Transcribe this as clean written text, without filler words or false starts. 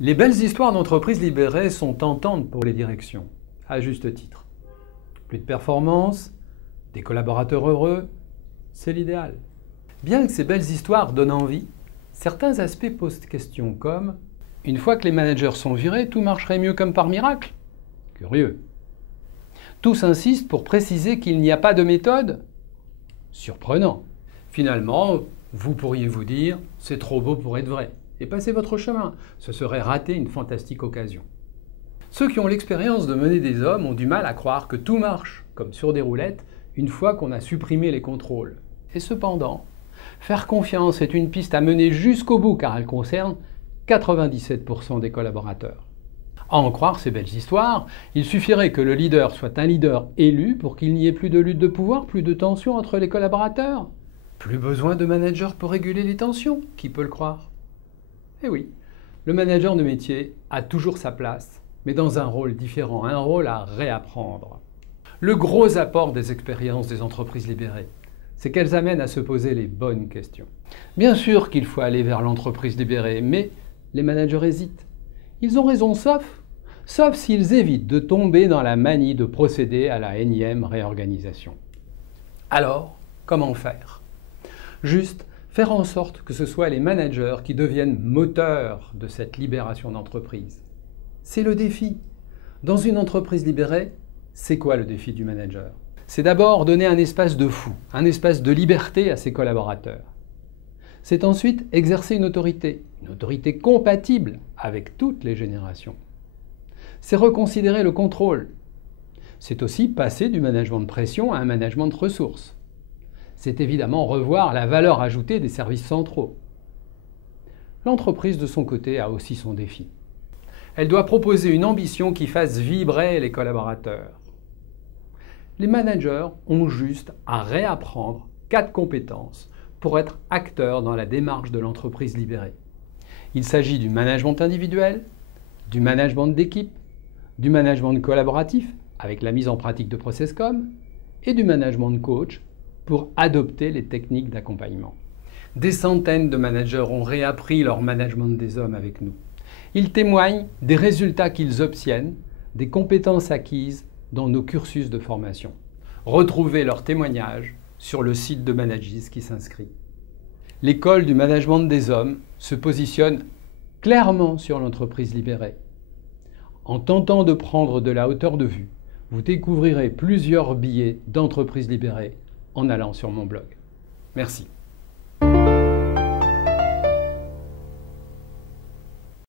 Les belles histoires d'entreprises libérées sont tentantes pour les directions, à juste titre. Plus de performance, des collaborateurs heureux, c'est l'idéal. Bien que ces belles histoires donnent envie, certains aspects posent question comme « Une fois que les managers sont virés, tout marcherait mieux comme par miracle ?» Curieux. Tous insistent pour préciser qu'il n'y a pas de méthode. Surprenant. Finalement, vous pourriez vous dire « C'est trop beau pour être vrai » et passez votre chemin. Ce serait rater une fantastique occasion. Ceux qui ont l'expérience de mener des hommes ont du mal à croire que tout marche, comme sur des roulettes, une fois qu'on a supprimé les contrôles. Et cependant, faire confiance est une piste à mener jusqu'au bout car elle concerne 97% des collaborateurs. À en croire ces belles histoires, il suffirait que le leader soit un leader élu pour qu'il n'y ait plus de lutte de pouvoir, plus de tension entre les collaborateurs. Plus besoin de manager pour réguler les tensions, qui peut le croire? Eh oui, le manager de métier a toujours sa place, mais dans un rôle différent, un rôle à réapprendre. Le gros apport des expériences des entreprises libérées, c'est qu'elles amènent à se poser les bonnes questions. Bien sûr qu'il faut aller vers l'entreprise libérée, mais les managers hésitent. Ils ont raison, sauf s'ils évitent de tomber dans la manie de procéder à la énième réorganisation. Alors, comment faire? Juste faire en sorte que ce soit les managers qui deviennent moteurs de cette libération d'entreprise. C'est le défi. Dans une entreprise libérée, c'est quoi le défi du manager? C'est d'abord donner un espace de fou, un espace de liberté à ses collaborateurs. C'est ensuite exercer une autorité compatible avec toutes les générations. C'est reconsidérer le contrôle. C'est aussi passer du management de pression à un management de ressources. C'est évidemment revoir la valeur ajoutée des services centraux. L'entreprise, de son côté, a aussi son défi. Elle doit proposer une ambition qui fasse vibrer les collaborateurs. Les managers ont juste à réapprendre 4 compétences pour être acteurs dans la démarche de l'entreprise libérée. Il s'agit du management individuel, du management d'équipe, du management collaboratif avec la mise en pratique de ProcessCom et du management coach pour adopter les techniques d'accompagnement. Des centaines de managers ont réappris leur management des hommes avec nous. Ils témoignent des résultats qu'ils obtiennent, des compétences acquises dans nos cursus de formation. Retrouvez leurs témoignages sur le site de Managis qui s'inscrit. L'école du management des hommes se positionne clairement sur l'entreprise libérée. En tentant de prendre de la hauteur de vue, vous découvrirez plusieurs billets d'entreprise libérée en allant sur mon blog. Merci.